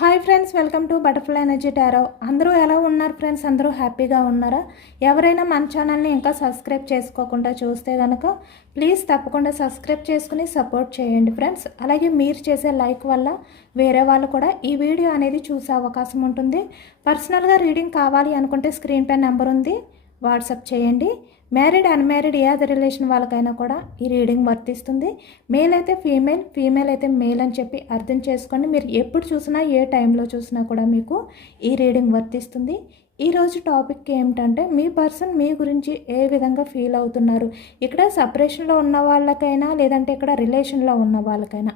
Hi friends welcome to butterfly energy tarot. అందరూ ఎలా ఉన్నారు ఫ్రెండ్స్? అందరూ హ్యాపీగా ఉన్నారా? ఎవరైనా మన ఛానల్ని ఇంకా సబ్స్క్రైబ్ చేసుకోకుండా చూస్తే కనుక ప్లీజ్ తప్పకుండా సబ్స్క్రైబ్ చేసుకుని సపోర్ట్ చేయండి ఫ్రెండ్స్. అలాగే మీరు చేసే లైక్ వల్ల వేరే వాళ్ళు కూడా ఈ వీడియో అనేది చూసే అవకాశం ఉంటుంది. పర్సనల్గా రీడింగ్ కావాలి అనుకుంటే స్క్రీన్ పై నెంబర్ ఉంది. వాట్సాప్ చేయండి. మ్యారీడ్ అన్మ్యారీడ్ ఏ అదర్ రిలేషన్ వాళ్ళకైనా కూడా ఈ రీడింగ్ వర్తిస్తుంది. మేల్ అయితే ఫీమేల్ ఫీమేల్ అయితే మేల్ అని చెప్పి అర్థం చేసుకోండి. మీరు ఎప్పుడు చూసినా ఏ టైంలో చూసినా కూడా మీకు ఈ రీడింగ్ వర్తిస్తుంది. ఈరోజు టాపిక్ ఏమిటంటే మీ పర్సన్ మీ గురించి ఏ విధంగా ఫీల్ అవుతున్నారు? ఇక్కడ సపరేషన్లో ఉన్న వాళ్ళకైనా లేదంటే ఇక్కడ రిలేషన్లో ఉన్న వాళ్ళకైనా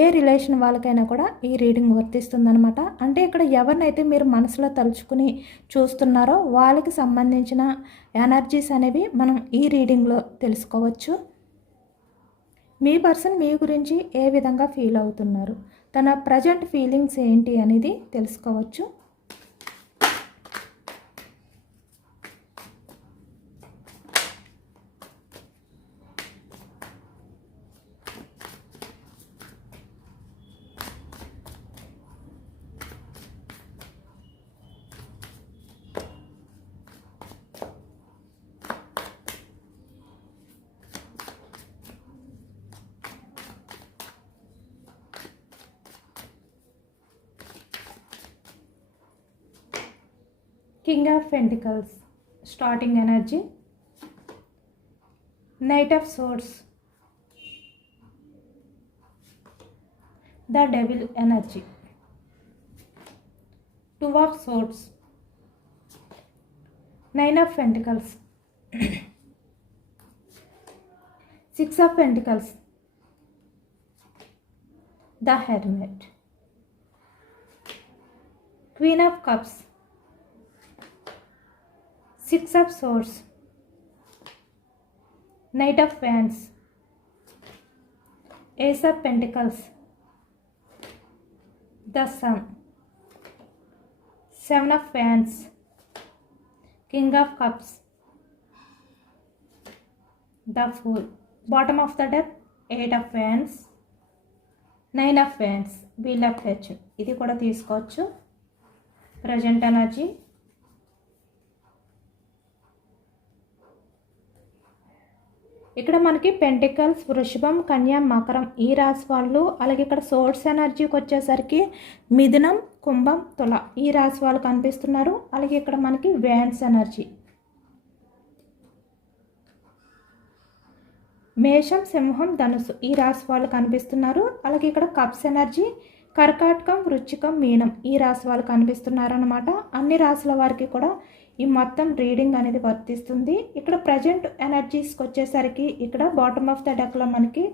ఏ రిలేషన్ వాళ్ళకైనా కూడా ఈ రీడింగ్ వర్తిస్తుందనమాట అంటే ఇక్కడ ఎవరినైతే మీరు మనసులో తలుచుకుని చూస్తున్నారో వాళ్ళకి సంబంధించిన ఎనర్జీస్ అనేవి మనం ఈ రీడింగ్లో తెలుసుకోవచ్చు. మీ పర్సన్ మీ గురించి ఏ విధంగా ఫీల్ అవుతున్నారు? తన ప్రజెంట్ ఫీలింగ్స్ ఏంటి అనేది తెలుసుకోవచ్చు. king of pentacles starting energy. Knight of swords the devil energy. Two of swords nine of pentacles. Six of pentacles the hermit. Queen of cups six of swords knight of fans ace of pentacles the sun seven of fans king of cups the fool bottom of the death eight of fans nine of fans wheel of fortune ఇది కూడా తీసుకోవచ్చు present energy ఇక్కడ మనకి pentacles వృషభం కన్యా మకరం ఈ రాశి వాళ్ళు అలాగే ఇక్కడ సోర్స్ ఎనర్జీకి వచ్చేసరికి మిథునం కుంభం తుల ఈ రాశి వాళ్ళు కనిపిస్తున్నారు. అలాగే ఇక్కడ మనకి వ్యాన్స్ ఎనర్జీ. మేషం సింహం ధనుసు ఈ రాశి వాళ్ళు కనిపిస్తున్నారు. అలాగే ఇక్కడ కప్స్ ఎనర్జీ కర్కాటకం వృచ్చికం మీనం ఈ రాశి వాళ్ళు కనిపిస్తున్నారు అనమాట అన్ని రాశుల వారికి కూడా ఈ మొత్తం రీడింగ్ అనేది వర్తిస్తుంది. ఇక్కడ ప్రజెంట్ ఎనర్జీస్కి వచ్చేసరికి ఇక్కడ బాటమ్ ఆఫ్ ద డెక్లో మనకి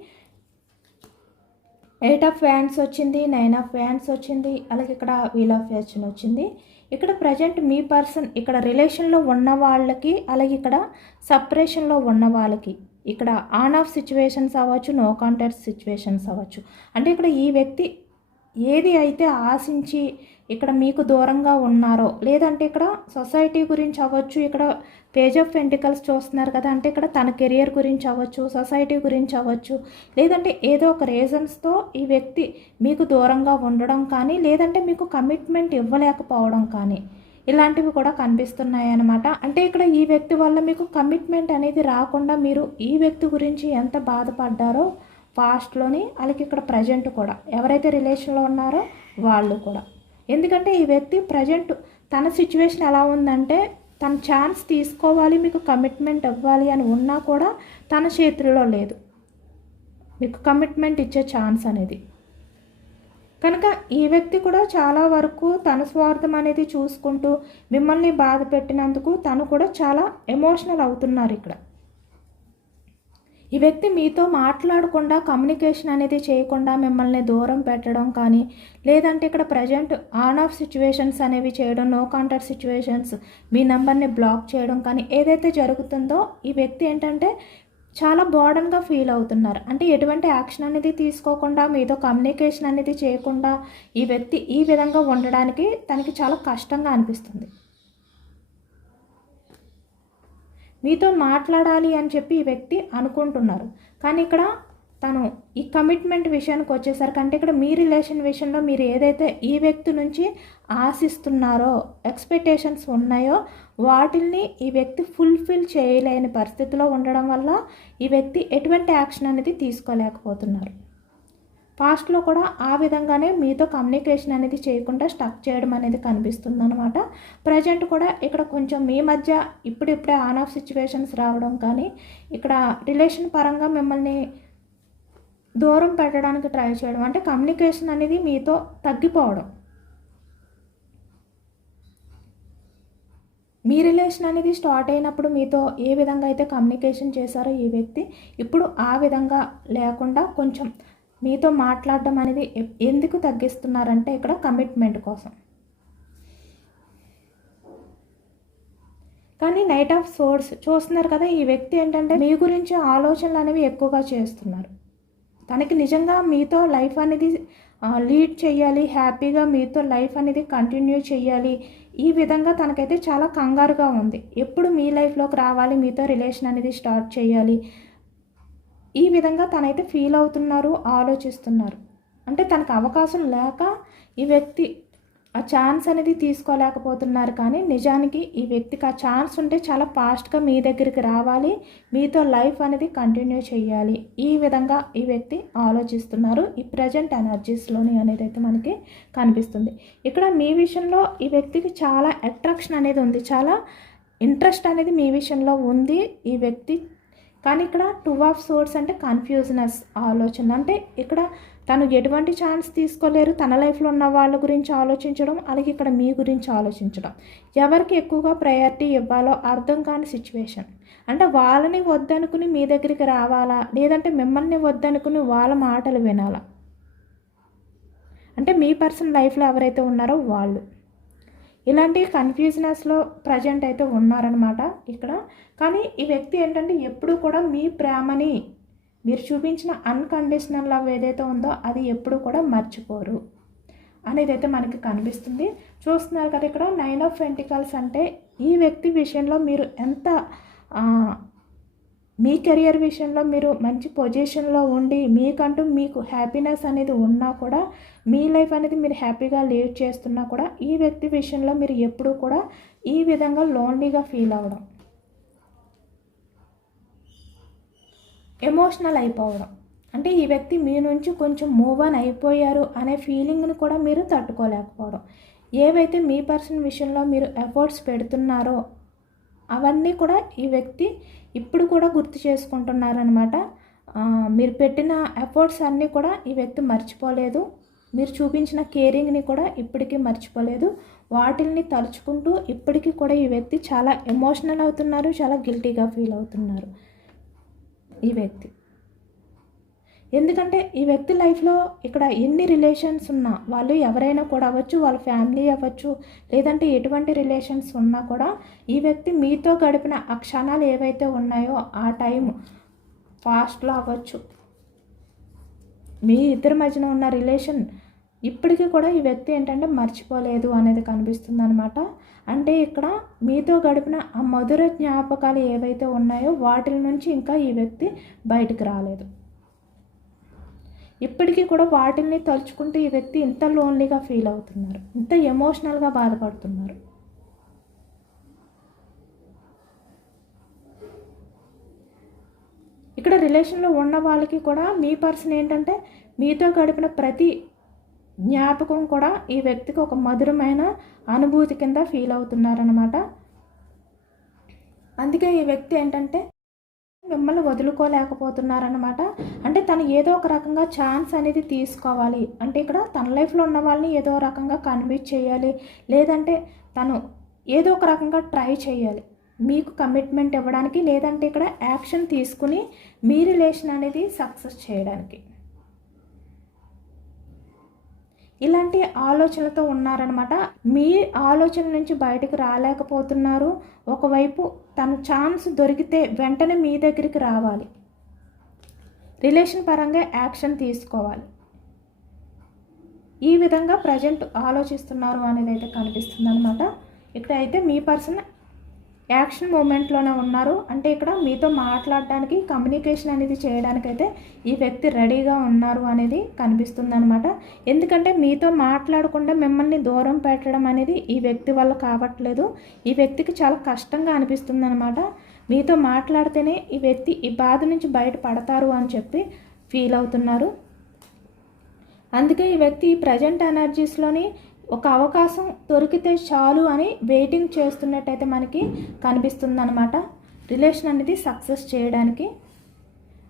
ఎయిట్ ఆఫ్ ఫ్యాన్స్ వచ్చింది నైన్ ఆఫ్ ఫ్యాన్స్ వచ్చింది అలాగే ఇక్కడ వీల్ ఆఫ్ ఫ్యాషన్ వచ్చింది. ఇక్కడ ప్రజెంట్ మీ పర్సన్ ఇక్కడ రిలేషన్లో ఉన్న వాళ్ళకి అలాగే ఇక్కడ సపరేషన్లో ఉన్న వాళ్ళకి ఇక్కడ ఆన్ ఆఫ్ సిచ్యువేషన్స్ అవ్వచ్చు నో కాంటాక్ట్ సిచ్యువేషన్స్ అవ్వచ్చు. అంటే ఇక్కడ ఈ వ్యక్తి ఏది అయితే ఆశించి ఇక్కడ మీకు దూరంగా ఉన్నారో లేదంటే ఇక్కడ సొసైటీ గురించి అవ్వచ్చు ఇక్కడ పేజ్ ఆఫ్ వెంటికల్స్ చూస్తున్నారు కదా అంటే ఇక్కడ తన కెరియర్ గురించి అవ్వచ్చు సొసైటీ గురించి అవ్వచ్చు లేదంటే ఏదో ఒక రీజన్స్తో ఈ వ్యక్తి మీకు దూరంగా ఉండడం కానీ లేదంటే మీకు కమిట్మెంట్ ఇవ్వలేకపోవడం కానీ ఇలాంటివి కూడా కనిపిస్తున్నాయి అన్నమాట అంటే ఇక్కడ ఈ వ్యక్తి వల్ల మీకు కమిట్మెంట్ అనేది రాకుండా మీరు ఈ వ్యక్తి గురించి ఎంత బాధపడ్డారో పాస్ట్లోని వాళ్ళకి ఇక్కడ ప్రజెంట్ కూడా. ఎవరైతే రిలేషన్లో ఉన్నారో వాళ్ళు కూడా. ఎందుకంటే ఈ వ్యక్తి ప్రజెంట్ తన సిచ్యువేషన్ ఎలా ఉందంటే తన ఛాన్స్ తీసుకోవాలి మీకు కమిట్మెంట్ ఇవ్వాలి అని ఉన్నా కూడా తన చేతిలో లేదు. మీకు కమిట్మెంట్ ఇచ్చే ఛాన్స్ అనేది. కనుక ఈ వ్యక్తి కూడా చాలా వరకు తన స్వార్థం అనేది చూసుకుంటూ మిమ్మల్ని బాధ పెట్టినందుకు తను కూడా చాలా ఎమోషనల్ అవుతున్నారు ఇక్కడ. ఈ వ్యక్తి మీతో మాట్లాడకుండా కమ్యూనికేషన్ అనేది చేయకుండా మిమ్మల్ని దూరం పెట్టడం కానీ లేదంటే ఇక్కడ ప్రజెంట్ ఆన్ ఆఫ్ సిచ్యువేషన్స్ అనేవి చేయడం నో కాంటాక్ట్ సిచ్యువేషన్స్ మీ నెంబర్ని బ్లాక్ చేయడం కానీ ఏదైతే జరుగుతుందో ఈ వ్యక్తి ఏంటంటే చాలా బోర్డన్గా ఫీల్ అవుతున్నారు. అంటే ఎటువంటి యాక్షన్ అనేది తీసుకోకుండా మీతో కమ్యూనికేషన్ అనేది చేయకుండా ఈ వ్యక్తి ఈ విధంగా ఉండడానికి తనకి చాలా కష్టంగా అనిపిస్తుంది. మీతో మాట్లాడాలి అని చెప్పి ఈ వ్యక్తి అనుకుంటున్నారు. కానీ ఇక్కడ తను ఈ కమిట్మెంట్ విషయానికి వచ్చేసరికి అంటే ఇక్కడ మీ రిలేషన్ విషయంలో మీరు ఏదైతే ఈ వ్యక్తి నుంచి ఆశిస్తున్నారో ఎక్స్పెక్టేషన్స్ ఉన్నాయో వాటిల్ని ఈ వ్యక్తి ఫుల్ఫిల్ చేయలేని పరిస్థితిలో ఉండడం వల్ల ఈ వ్యక్తి ఎటువంటి యాక్షన్ అనేది తీసుకోలేకపోతున్నారు. పాస్ట్లో కూడా ఆ విధంగానే మీతో కమ్యూనికేషన్ అనేది చేయకుండా స్టక్ చేయడం అనేది కనిపిస్తుంది అనమాట ప్రజెంట్ కూడా ఇక్కడ కొంచెం మీ మధ్య ఇప్పుడిప్పుడే ఆన్ ఆఫ్ సిచ్యువేషన్స్ రావడం కానీ ఇక్కడ రిలేషన్ పరంగా మిమ్మల్ని దూరం పెట్టడానికి ట్రై చేయడం అంటే కమ్యూనికేషన్ అనేది మీతో తగ్గిపోవడం. మీ రిలేషన్ అనేది స్టార్ట్ అయినప్పుడు మీతో ఏ విధంగా అయితే కమ్యూనికేషన్ చేశారో ఈ వ్యక్తి ఇప్పుడు ఆ విధంగా లేకుండా కొంచెం మీతో మాట్లాడడం అనేది ఎందుకు తగ్గిస్తున్నారంటే ఇక్కడ కమిట్మెంట్ కోసం. కానీ నైట్ ఆఫ్ సోర్స్ చూస్తున్నారు కదా ఈ వ్యక్తి ఏంటంటే మీ గురించి ఆలోచనలు అనేవి ఎక్కువగా చేస్తున్నారు. తనకి నిజంగా మీతో లైఫ్ అనేది లీడ్ చేయాలి హ్యాపీగా మీతో లైఫ్ అనేది కంటిన్యూ చేయాలి ఈ విధంగా తనకైతే చాలా కంగారుగా ఉంది. ఎప్పుడు మీ లైఫ్లోకి రావాలి మీతో రిలేషన్ అనేది స్టార్ట్ చేయాలి ఈ విధంగా తనైతే ఫీల్ అవుతున్నారు ఆలోచిస్తున్నారు. అంటే తనకు అవకాశం లేక ఈ వ్యక్తి ఆ ఛాన్స్ అనేది తీసుకోలేకపోతున్నారు కానీ నిజానికి ఈ వ్యక్తికి ఆ ఛాన్స్ ఉంటే చాలా ఫాస్ట్గా మీ దగ్గరికి రావాలి మీతో లైఫ్ అనేది కంటిన్యూ చేయాలి. ఈ విధంగా ఈ వ్యక్తి ఆలోచిస్తున్నారు ఈ ప్రజెంట్ ఎనర్జీస్లోని అనేది అయితే మనకి కనిపిస్తుంది. ఇక్కడ మీ విషయంలో ఈ వ్యక్తికి చాలా అట్రాక్షన్ అనేది ఉంది చాలా ఇంట్రెస్ట్ అనేది మీ విషయంలో ఉంది. ఈ వ్యక్తి కానీ ఇక్కడ టూ ఆఫ్ సోర్స్ అంటే కన్ఫ్యూజనస్ ఆలోచన. అంటే ఇక్కడ తను ఎటువంటి ఛాన్స్ తీసుకోలేరు. తన లైఫ్లో ఉన్న వాళ్ళ గురించి ఆలోచించడం అలాగే ఇక్కడ మీ గురించి ఆలోచించడం. ఎవరికి ఎక్కువగా ప్రయారిటీ ఇవ్వాలో అర్థం కాని సిచ్యువేషన్ అంటే వాళ్ళని వద్దనుకుని మీ దగ్గరికి రావాలా? లేదంటే మిమ్మల్ని వద్దనుకుని వాళ్ళ మాటలు వినాలా? అంటే మీ పర్సన్ లైఫ్లో ఎవరైతే ఉన్నారో వాళ్ళు. ఇలాంటి కన్ఫ్యూజనెస్లో ప్రజెంట్ అయితే ఉన్నారనమాట ఇక్కడ. కానీ ఈ వ్యక్తి ఏంటంటే ఎప్పుడు కూడా మీ ప్రేమని మీరు చూపించిన అన్కండిషనల్ లవ్ ఏదైతే ఉందో అది ఎప్పుడు కూడా మర్చిపోరు అనేది అయితే మనకి కనిపిస్తుంది. చూస్తున్నారు కదా ఇక్కడ నైన్ ఆఫ్ వెంటికల్స్ అంటే ఈ వ్యక్తి విషయంలో మీరు ఎంత మీ కెరియర్ విషయంలో మీరు మంచి పొజిషన్లో ఉండి మీకంటూ మీకు హ్యాపీనెస్ అనేది ఉన్నా కూడా మీ లైఫ్ అనేది మీరు హ్యాపీగా లీడ్ చేస్తున్నా కూడా ఈ వ్యక్తి విషయంలో మీరు ఎప్పుడూ కూడా ఈ విధంగా లోన్లీగా ఫీల్ అవ్వడం. ఎమోషనల్ అయిపోవడం. అంటే ఈ వ్యక్తి మీ నుంచి కొంచెం మూవ్ ఆన్ అయిపోయారు అనే ఫీలింగ్ని కూడా మీరు తట్టుకోలేకపోవడం. ఏవైతే మీ పర్సన్ విషయంలో మీరు ఎఫర్ట్స్ పెడుతున్నారో అవన్నీ కూడా ఈ వ్యక్తి ఇప్పుడు కూడా గుర్తు చేసుకుంటున్నారనమాట మీరు పెట్టిన ఎఫర్ట్స్ అన్నీ కూడా ఈ వ్యక్తి మర్చిపోలేదు. మీరు చూపించిన కేరింగ్ని కూడా ఇప్పటికీ మర్చిపోలేదు. వాటిల్ని తలుచుకుంటూ ఇప్పటికీ కూడా ఈ వ్యక్తి చాలా ఎమోషనల్ అవుతున్నారు చాలా గిల్టీగా ఫీల్ అవుతున్నారు. ఈ వ్యక్తి. ఎందుకంటే ఈ వ్యక్తి లైఫ్లో ఇక్కడ ఎన్ని రిలేషన్స్ ఉన్నా వాళ్ళు ఎవరైనా కూడా అవ్వచ్చు వాళ్ళ ఫ్యామిలీ అవ్వచ్చు లేదంటే ఎటువంటి రిలేషన్స్ ఉన్నా కూడా ఈ వ్యక్తి మీతో గడిపిన ఆ క్షణాలు ఏవైతే ఉన్నాయో ఆ టైం ఫాస్ట్లో అవ్వచ్చు. మీ ఇద్దరి మధ్యన ఉన్న రిలేషన్ ఇప్పటికీ కూడా ఈ వ్యక్తి ఏంటంటే మర్చిపోలేదు అనేది కనిపిస్తుంది అనమాట అంటే ఇక్కడ మీతో గడిపిన ఆ మధుర జ్ఞాపకాలు ఏవైతే ఉన్నాయో వాటి నుంచి ఇంకా ఈ వ్యక్తి బయటకు రాలేదు. ఇప్పటికీ కూడా వాటిని తలుచుకుంటూ ఈ వ్యక్తి ఇంత లోన్లీగా ఫీల్ అవుతున్నారు. ఇంత ఎమోషనల్గా బాధపడుతున్నారు. ఇక్కడ రిలేషన్లో ఉన్న వాళ్ళకి కూడా మీ పర్సన్ ఏంటంటే మీతో గడిపిన ప్రతి జ్ఞాపకం కూడా ఈ వ్యక్తికి ఒక మధురమైన అనుభూతి కింద ఫీల్ అవుతున్నారనమాట అందుకే ఈ వ్యక్తి ఏంటంటే మిమ్మల్ని వదులుకోలేకపోతున్నారనమాట అంటే తను ఏదో ఒక రకంగా ఛాన్స్ అనేది తీసుకోవాలి. అంటే ఇక్కడ తన లైఫ్లో ఉన్న వాళ్ళని ఏదో రకంగా కన్విన్స్ చేయాలి. లేదంటే తను ఏదో ఒక రకంగా ట్రై చేయాలి. మీకు కమిట్మెంట్ ఇవ్వడానికి లేదంటే ఇక్కడ యాక్షన్ తీసుకుని మీ రిలేషన్ అనేది సక్సెస్ చేయడానికి. ఇలాంటి ఆలోచనలతో ఉన్నారనమాట మీ ఆలోచన నుంచి బయటకు రాలేకపోతున్నారు. ఒకవైపు తను ఛాన్స్ దొరికితే వెంటనే మీ దగ్గరికి రావాలి. రిలేషన్ పరంగా యాక్షన్ తీసుకోవాలి. ఈ విధంగా ప్రజెంట్ ఆలోచిస్తున్నారు అనేది అయితే కనిపిస్తుంది అనమాట ఇక్కడ అయితే మీ పర్సన్ యాక్షన్ మూమెంట్లోనే ఉన్నారు. అంటే ఇక్కడ మీతో మాట్లాడడానికి కమ్యూనికేషన్ అనేది చేయడానికైతే ఈ వ్యక్తి రెడీగా ఉన్నారు అనేది కనిపిస్తుంది అనమాట ఎందుకంటే మీతో మాట్లాడకుండా మిమ్మల్ని దూరం పెట్టడం అనేది ఈ వ్యక్తి వల్ల కావట్లేదు. ఈ వ్యక్తికి చాలా కష్టంగా అనిపిస్తుంది అనమాట మీతో మాట్లాడితేనే ఈ వ్యక్తి ఈ బాధ నుంచి బయటపడతారు అని చెప్పి ఫీల్ అవుతున్నారు. అందుకే ఈ వ్యక్తి ప్రజెంట్ ఎనర్జీస్లోని ఒక అవకాశం దొరికితే చాలు అని వెయిటింగ్ చేస్తున్నట్టయితే మనకి కనిపిస్తుంది అనమాట రిలేషన్ అనేది సక్సెస్ చేయడానికి.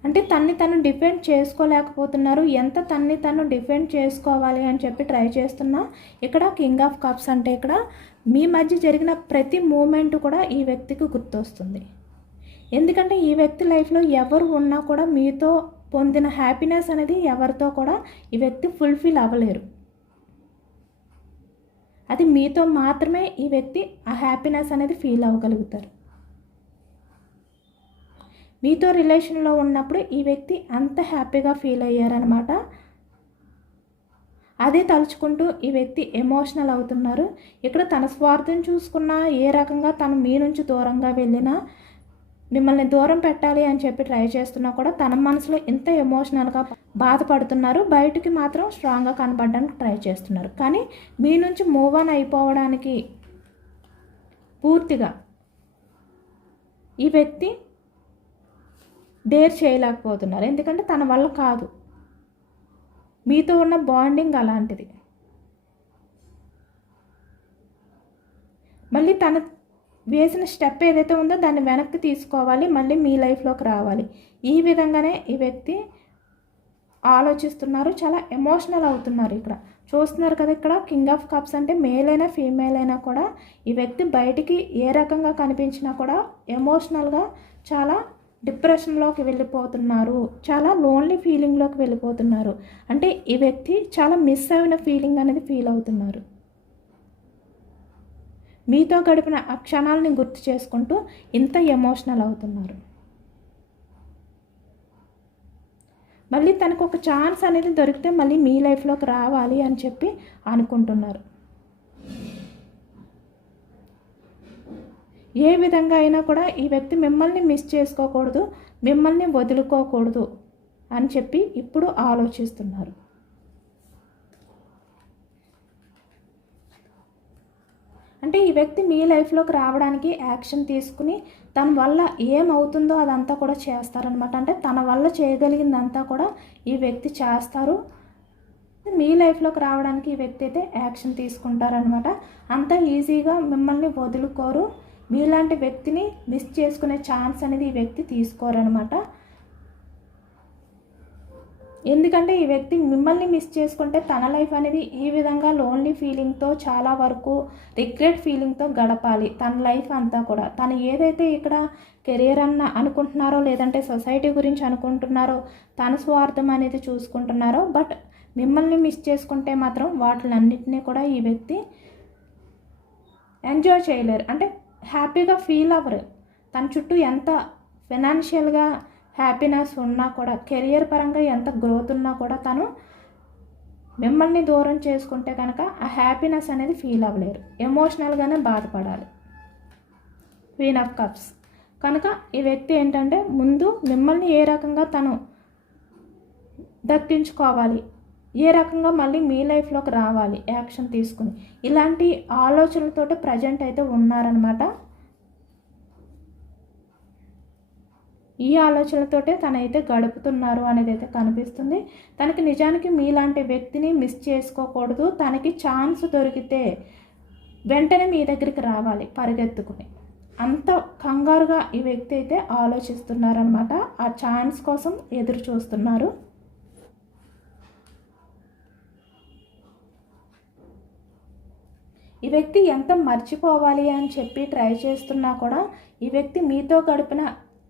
అంటే తన్ని తను డిఫెండ్ చేసుకోలేకపోతున్నారు. ఎంత తన్ని తను డిఫెండ్ చేసుకోవాలి అని చెప్పి ట్రై చేస్తున్నా ఇక్కడ కింగ్ ఆఫ్ కప్స్ అంటే ఇక్కడ మీ మధ్య జరిగిన ప్రతి మూమెంట్ కూడా ఈ వ్యక్తికి గుర్తొస్తుంది. ఎందుకంటే ఈ వ్యక్తి లైఫ్లో ఎవరు ఉన్నా కూడా మీతో పొందిన హ్యాపీనెస్ అనేది ఎవరితో కూడా ఈ వ్యక్తి ఫుల్ఫిల్ అవ్వలేరు. అది మీతో మాత్రమే ఈ వ్యక్తి ఆ హ్యాపీనెస్ అనేది ఫీల్ అవ్వగలుగుతారు. మీతో రిలేషన్లో ఉన్నప్పుడు ఈ వ్యక్తి అంత హ్యాపీగా ఫీల్ అయ్యారనమాట అదే తలుచుకుంటూ ఈ వ్యక్తి ఎమోషనల్ అవుతున్నారు. ఇక్కడ తన స్వార్థం చూసుకున్నా ఏ రకంగా తను మీ నుంచి దూరంగా వెళ్ళినా మిమ్మల్ని దూరం పెట్టాలి అని చెప్పి ట్రై చేస్తున్నా కూడా తన మనసులో ఇంత ఎమోషనల్గా బాధపడుతున్నారు. బయటికి మాత్రం స్ట్రాంగ్గా కనబడడానికి ట్రై చేస్తున్నారు. కానీ మీ నుంచి మూవ్ ఆన్ అయిపోవడానికి పూర్తిగా ఈ వ్యక్తి డేర్ చేయలేకపోతున్నారు. ఎందుకంటే తన వల్ల కాదు. మీతో ఉన్న బాండింగ్ అలాంటిది. మళ్ళీ తన వేసిన స్టెప్ ఏదైతే ఉందో దాన్ని వెనక్కి తీసుకోవాలి. మళ్ళీ మీ లైఫ్లోకి రావాలి. ఈ విధంగానే ఈ వ్యక్తి ఆలోచిస్తున్నారు చాలా ఎమోషనల్ అవుతున్నారు ఇక్కడ. చూస్తున్నారు కదా ఇక్కడ కింగ్ ఆఫ్ కప్స్ అంటే మేల్ అయినా ఫీమేల్ అయినా కూడా ఈ వ్యక్తి బయటికి ఏ రకంగా కనిపించినా కూడా ఎమోషనల్గా చాలా డిప్రెషన్లోకి వెళ్ళిపోతున్నారు చాలా లోన్లీ ఫీలింగ్లోకి వెళ్ళిపోతున్నారు. అంటే ఈ వ్యక్తి చాలా మిస్ అయిన ఫీలింగ్ అనేది ఫీల్ అవుతున్నారు. మీతో గడిపిన ఆ క్షణాలని గుర్తు చేసుకుంటూ ఇంత ఎమోషనల్ అవుతున్నారు. మళ్ళీ తనకు ఒక ఛాన్స్ అనేది దొరికితే మళ్ళీ మీ లైఫ్లోకి రావాలి అని చెప్పి అనుకుంటున్నారు. ఏ విధంగా అయినా కూడా ఈ వ్యక్తి మిమ్మల్ని మిస్ చేసుకోకూడదు మిమ్మల్ని వదులుకోకూడదు అని చెప్పి ఇప్పుడు ఆలోచిస్తున్నారు. అంటే ఈ వ్యక్తి మీ లైఫ్లోకి రావడానికి యాక్షన్ తీసుకుని తన వల్ల ఏమవుతుందో అదంతా కూడా చేస్తారనమాట. అంటే తన వల్ల చేయగలిగిందంతా కూడా ఈ వ్యక్తి చేస్తారు. మీ లైఫ్లోకి రావడానికి ఈ వ్యక్తి అయితే యాక్షన్ తీసుకుంటారనమాట. అంత ఈజీగా మిమ్మల్ని వదులుకోరు. మీలాంటి వ్యక్తిని మిస్ చేసుకునే ఛాన్స్ అనేది ఈ వ్యక్తి తీసుకోరనమాట. ఎందుకంటే ఈ వ్యక్తి మిమ్మల్ని మిస్ చేసుకుంటే తన లైఫ్ అనేది ఈ విధంగా లోన్లీ ఫీలింగ్తో చాలా వరకు రిగ్రెట్ ఫీలింగ్తో గడపాలి. తన లైఫ్ అంతా కూడా. తను ఏదైతే ఇక్కడ కెరియర్ అన్న అనుకుంటున్నారో లేదంటే సొసైటీ గురించి అనుకుంటున్నారో తన స్వార్థం అనేది చూసుకుంటున్నారో బట్ మిమ్మల్ని మిస్ చేసుకుంటే మాత్రం వాటిలన్నింటినీ కూడా ఈ వ్యక్తి ఎంజాయ్ చేయలేరు. అంటే హ్యాపీగా ఫీల్ అవ్వరు. తన చుట్టూ ఎంత ఫినాన్షియల్గా హ్యాపీనెస్ ఉన్నా కూడా కెరియర్ పరంగా ఎంత గ్రోత్ ఉన్నా కూడా తను మిమ్మల్ని దూరం చేసుకుంటే కనుక ఆ హ్యాపీనెస్ అనేది ఫీల్ అవ్వలేరు. ఎమోషనల్గానే బాధపడాలి. క్వీన్ ఆఫ్ కప్స్ కనుక ఈ వ్యక్తి ఏంటంటే ముందు మిమ్మల్ని ఏ రకంగా తను దక్కించుకోవాలి ఏ రకంగా మళ్ళీ మీ లైఫ్లోకి రావాలి యాక్షన్ తీసుకుని. ఇలాంటి ఆలోచనలతోటి ప్రజెంట్ అయితే ఉన్నారనమాట ఈ ఆలోచనలతోటే తనైతే గడుపుతున్నారు అనేది అయితే కనిపిస్తుంది. తనకి నిజానికి మీలాంటి వ్యక్తిని మిస్ చేసుకోకూడదు. తనకి ఛాన్స్ దొరికితే వెంటనే మీ దగ్గరికి రావాలి పరిగెత్తుకుని. అంత కంగారుగా ఈ వ్యక్తి అయితే ఆలోచిస్తున్నారనమాట ఆ ఛాన్స్ కోసం ఎదురు చూస్తున్నారు. ఈ వ్యక్తి ఎంత మర్చిపోవాలి అని చెప్పి ట్రై చేస్తున్నా కూడా ఈ వ్యక్తి మీతో గడిపిన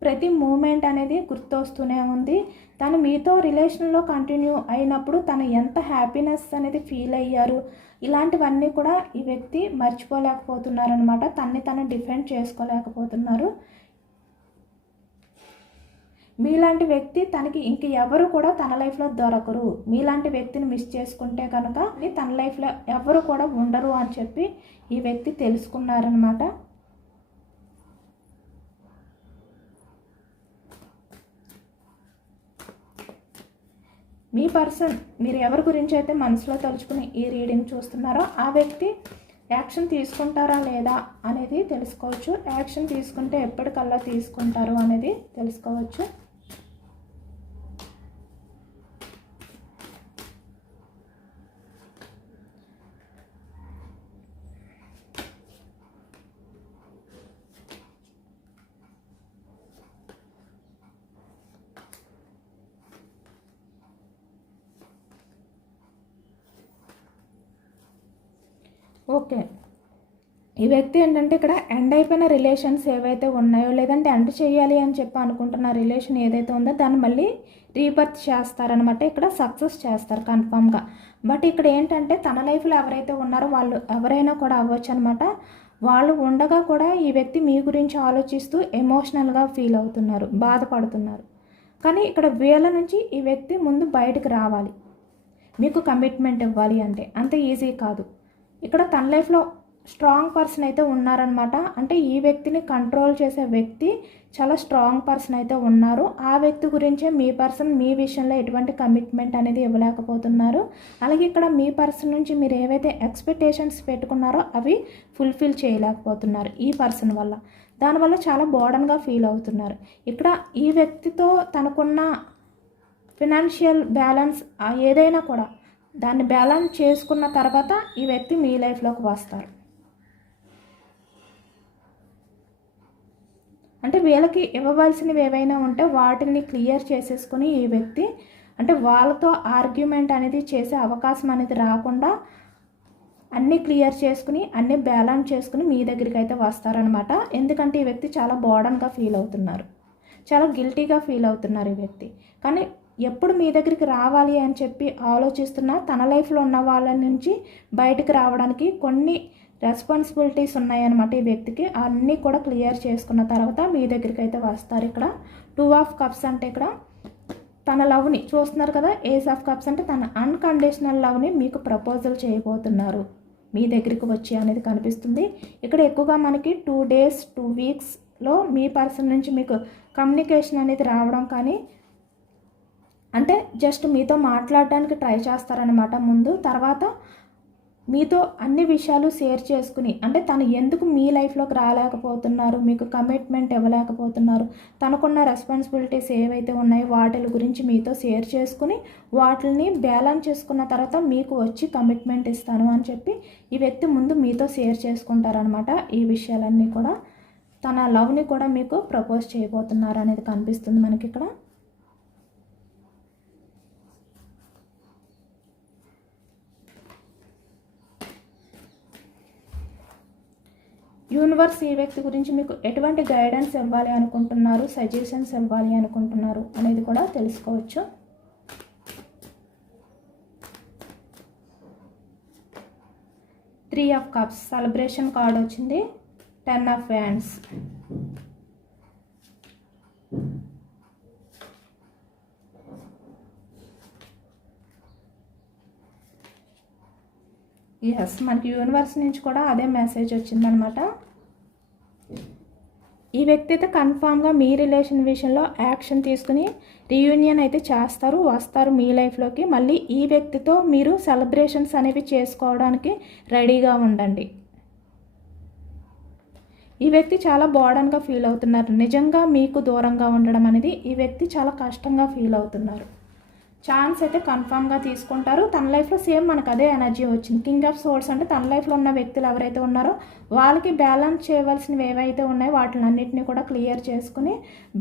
ప్రతి మూమెంట్ అనేది గుర్తొస్తూనే ఉంది. తను మీతో రిలేషన్లో కంటిన్యూ అయినప్పుడు తను ఎంత హ్యాపీనెస్ అనేది ఫీల్ అయ్యారు. ఇలాంటివన్నీ కూడా ఈ వ్యక్తి మర్చిపోలేకపోతున్నారనమాట తన్ని తను డిఫెండ్ చేసుకోలేకపోతున్నారు. మీలాంటి వ్యక్తి తనకి ఇంక ఎవరు కూడా తన లైఫ్లో దొరకరు. మీలాంటి వ్యక్తిని మిస్ చేసుకుంటే కనుక తన లైఫ్లో ఎవరు కూడా ఉండరు అని చెప్పి ఈ వ్యక్తి తెలుసుకున్నారనమాట మీ పర్సన్ మీరు ఎవరి గురించి అయితే మనసులో తలుచుకుని ఈ రీడింగ్ చూస్తున్నారో ఆ వ్యక్తి యాక్షన్ తీసుకుంటారా లేదా అనేది తెలుసుకోవచ్చు. యాక్షన్ తీసుకుంటే ఎప్పటికల్లా తీసుకుంటారు అనేది తెలుసుకోవచ్చు. ఈ వ్యక్తి ఏంటంటే ఇక్కడ ఎండ్ అయిపోయిన రిలేషన్స్ ఏవైతే ఉన్నాయో లేదంటే ఎండ్ చేయాలి అని చెప్పి అనుకుంటున్న రిలేషన్ ఏదైతే ఉందో దాన్ని మళ్ళీ రీబర్త్ చేస్తారనమాట ఇక్కడ సక్సెస్ చేస్తారు కన్ఫామ్గా బట్ ఇక్కడ ఏంటంటే తన లైఫ్లో ఎవరైతే ఉన్నారో వాళ్ళు ఎవరైనా కూడా అవ్వచ్చు అనమాట వాళ్ళు ఉండగా కూడా ఈ వ్యక్తి మీ గురించి ఆలోచిస్తూ ఎమోషనల్గా ఫీల్ అవుతున్నారు బాధపడుతున్నారు. కానీ ఇక్కడ వీళ్ళ నుంచి ఈ వ్యక్తి ముందు బయటకు రావాలి. మీకు కమిట్మెంట్ ఇవ్వాలి అంటే. అంత ఈజీ కాదు. ఇక్కడ తన లైఫ్లో స్ట్రాంగ్ పర్సన్ అయితే ఉన్నారనమాట. అంటే ఈ వ్యక్తిని కంట్రోల్ చేసే వ్యక్తి చాలా స్ట్రాంగ్ పర్సన్ అయితే ఉన్నారు. ఆ వ్యక్తి గురించే మీ పర్సన్ మీ విషయంలో ఎటువంటి కమిట్మెంట్ అనేది ఇవ్వలేకపోతున్నారు. అలాగే ఇక్కడ మీ పర్సన్ నుంచి మీరు ఏవైతే ఎక్స్పెక్టేషన్స్ పెట్టుకున్నారో అవి ఫుల్ఫిల్ చేయలేకపోతున్నారు ఈ పర్సన్ వల్ల. దానివల్ల చాలా బోర్డన్గా ఫీల్ అవుతున్నారు. ఇక్కడ ఈ వ్యక్తితో తనకున్న ఫినాన్షియల్ బ్యాలెన్స్ ఏదైనా కూడా దాన్ని బ్యాలెన్స్ చేసుకున్న తర్వాత ఈ వ్యక్తి మీ లైఫ్లోకి వస్తారు. అంటే వీళ్ళకి ఇవ్వవలసినవి ఏవైనా ఉంటే వాటిని క్లియర్ చేసేసుకుని ఈ వ్యక్తి అంటే వాళ్ళతో ఆర్గ్యుమెంట్ అనేది చేసే అవకాశం అనేది రాకుండా అన్నీ క్లియర్ చేసుకుని అన్నీ బ్యాలెన్స్ చేసుకుని మీ దగ్గరికి అయితే వస్తారనమాట ఎందుకంటే ఈ వ్యక్తి చాలా బోర్డన్గా ఫీల్ అవుతున్నారు. చాలా గిల్టీగా ఫీల్ అవుతున్నారు ఈ వ్యక్తి. కానీ ఎప్పుడు మీ దగ్గరికి రావాలి అని చెప్పి ఆలోచిస్తున్నా తన లైఫ్లో ఉన్న వాళ్ళ నుంచి బయటకు రావడానికి కొన్ని రెస్పాన్సిబిలిటీస్ ఉన్నాయన్నమాట ఈ వ్యక్తికి. అన్నీ కూడా క్లియర్ చేసుకున్న తర్వాత మీ దగ్గరికి అయితే వస్తారు ఇక్కడ. టూ ఆఫ్ కప్స్ అంటే ఇక్కడ తన లవ్ని చూస్తున్నారు కదా ఏస్ ఆఫ్ కప్స్ అంటే తన అన్కండిషనల్ లవ్ని మీకు ప్రపోజల్ చేయబోతున్నారు. మీ దగ్గరికి వచ్చి అనేది కనిపిస్తుంది. ఇక్కడ ఎక్కువగా మనకి టూ డేస్ టూ వీక్స్లో మీ పర్సన్ నుంచి మీకు కమ్యూనికేషన్ అనేది రావడం కానీ అంటే జస్ట్ మీతో మాట్లాడడానికి ట్రై చేస్తారనమాట ముందు. తర్వాత మీతో అన్ని విషయాలు షేర్ చేసుకుని అంటే తను ఎందుకు మీ లైఫ్లోకి రాలేకపోతున్నారు మీకు కమిట్మెంట్ ఇవ్వలేకపోతున్నారు తనకున్న రెస్పాన్సిబిలిటీస్ ఏవైతే ఉన్నాయో వాటి గురించి మీతో షేర్ చేసుకుని వాటిని బ్యాలెన్స్ చేసుకున్న తర్వాత మీకు వచ్చి కమిట్మెంట్ ఇస్తాను అని చెప్పి ఈ వ్యక్తి ముందు మీతో షేర్ చేసుకుంటారనమాట ఈ విషయాలన్నీ కూడా. తన లవ్ని కూడా మీకు ప్రపోజ్ చేయబోతున్నారు అనేది కనిపిస్తుంది మనకి ఇక్కడ. యూనివర్స్ ఈ వ్యక్తి గురించి మీకు ఎటువంటి గైడెన్స్ ఇవ్వాలి అనుకుంటున్నారు సజెషన్స్ ఇవ్వాలి అనుకుంటున్నారు అనేది కూడా తెలుసుకోవచ్చు. Three of cups celebration card వచ్చింది. టెన్ ఆఫ్ వ్యాండ్స్ ఎస్ మనకి యూనివర్స్ నుంచి కూడా అదే మెసేజ్ వచ్చిందనమాట ఈ వ్యక్తి అయితే కన్ఫామ్గా మీ రిలేషన్ విషయంలో యాక్షన్ తీసుకుని రీయూనియన్ అయితే చేస్తారు వస్తారు మీ లైఫ్లోకి. మళ్ళీ ఈ వ్యక్తితో మీరు సెలబ్రేషన్స్ అనేవి చేసుకోవడానికి రెడీగా ఉండండి. ఈ వ్యక్తి చాలా బోర్డన్గా ఫీల్ అవుతున్నారు. నిజంగా మీకు దూరంగా ఉండడం అనేది ఈ వ్యక్తి చాలా కష్టంగా ఫీల్ అవుతున్నారు. ఛాన్స్ అయితే కన్ఫామ్గా తీసుకుంటారు. తన లైఫ్లో సేమ్ మనకు అదే ఎనర్జీ వచ్చింది. కింగ్ ఆఫ్ సోర్స్ అంటే తన లైఫ్లో ఉన్న వ్యక్తులు ఎవరైతే ఉన్నారో వాళ్ళకి బ్యాలెన్స్ చేయవలసినవి ఏవైతే ఉన్నాయో వాటిని అన్నింటినీ కూడా క్లియర్ చేసుకుని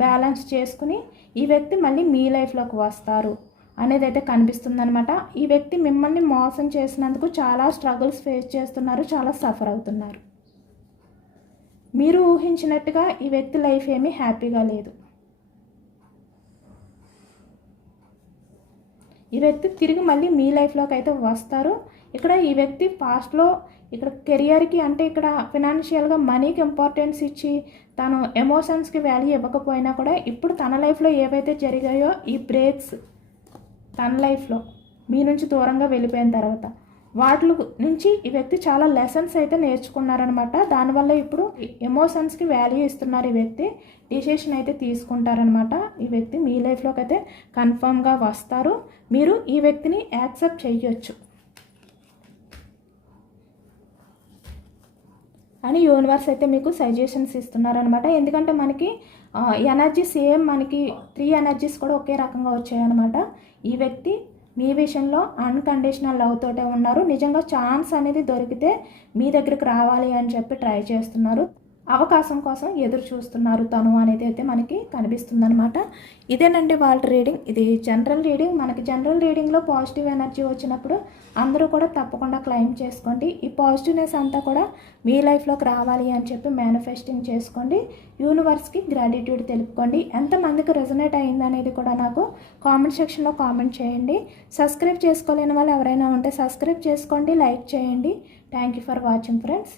బ్యాలెన్స్ చేసుకుని ఈ వ్యక్తి మళ్ళీ మీ లైఫ్లోకి వస్తారు అనేది అయితే కనిపిస్తుందనమాట ఈ వ్యక్తి మిమ్మల్ని మోసం చేసినందుకు చాలా స్ట్రగుల్స్ ఫేస్ చేస్తున్నారు చాలా సఫర్ అవుతున్నారు. మీరు ఊహించినట్టుగా ఈ వ్యక్తి లైఫ్ ఏమీ హ్యాపీగా లేదు. ఈ వ్యక్తి తిరిగి మళ్ళీ మీ లైఫ్లోకి అయితే వస్తారు. ఇక్కడ ఈ వ్యక్తి పాస్ట్లో ఇక్కడ కెరియర్కి అంటే ఇక్కడ ఫినాన్షియల్గా మనీకి ఇంపార్టెన్స్ ఇచ్చి తను ఎమోషన్స్కి వాల్యూ ఇవ్వకపోయినా కూడా ఇప్పుడు తన లైఫ్లో ఏవైతే జరిగాయో ఈ బ్రేక్స్ తన లైఫ్లో మీ నుంచి దూరంగా వెళ్ళిపోయిన తర్వాత వాటి నుంచి ఈ వ్యక్తి చాలా లెసన్స్ అయితే నేర్చుకున్నారనమాట దానివల్ల ఇప్పుడు ఎమోషన్స్కి వాల్యూ ఇస్తున్నారు ఈ వ్యక్తి. డిసిషన్ అయితే తీసుకుంటారనమాట ఈ వ్యక్తి మీ లైఫ్లోకి అయితే కన్ఫర్మ్గా వస్తారు. మీరు ఈ వ్యక్తిని యాక్సెప్ట్ చేయొచ్చు. అని యూనివర్స్ అయితే మీకు సజెషన్స్ ఇస్తున్నారనమాట ఎందుకంటే మనకి ఎనర్జీ సేమ్ మనకి త్రీ ఎనర్జీస్ కూడా ఒకే రకంగా వచ్చాయన్నమాట. ఈ వ్యక్తి మీ విషయంలో అన్కండిషనల్ లవ్ తోటే ఉన్నారు. నిజంగా ఛాన్స్ అనేది దొరికితే మీ దగ్గరికి రావాలి అని చెప్పి ట్రై చేస్తున్నారు. అవకాశం కోసం ఎదురు చూస్తున్నారు తను అనేది అయితే మనకి కనిపిస్తుందనమాట ఇదేనండి వాళ్ళ రీడింగ్ ఇది జనరల్ రీడింగ్ మనకి జనరల్ రీడింగ్లో పాజిటివ్ ఎనర్జీ వచ్చినప్పుడు అందరూ కూడా తప్పకుండా క్లైమ్ చేసుకోండి. ఈ పాజిటివ్నెస్ అంతా కూడా మీ లైఫ్లోకి రావాలి అని చెప్పి మేనిఫెస్టింగ్ చేసుకోండి. యూనివర్స్కి గ్రాటిట్యూడ్ తెలుపుకోండి. ఎంతమందికి రెజనేట్ అయిందనేది కూడా నాకు కామెంట్ సెక్షన్లో కామెంట్ చేయండి. సబ్స్క్రైబ్ చేసుకోలేని వాళ్ళు ఎవరైనా ఉంటే సబ్స్క్రైబ్ చేసుకోండి లైక్ చేయండి. Thank you for watching friends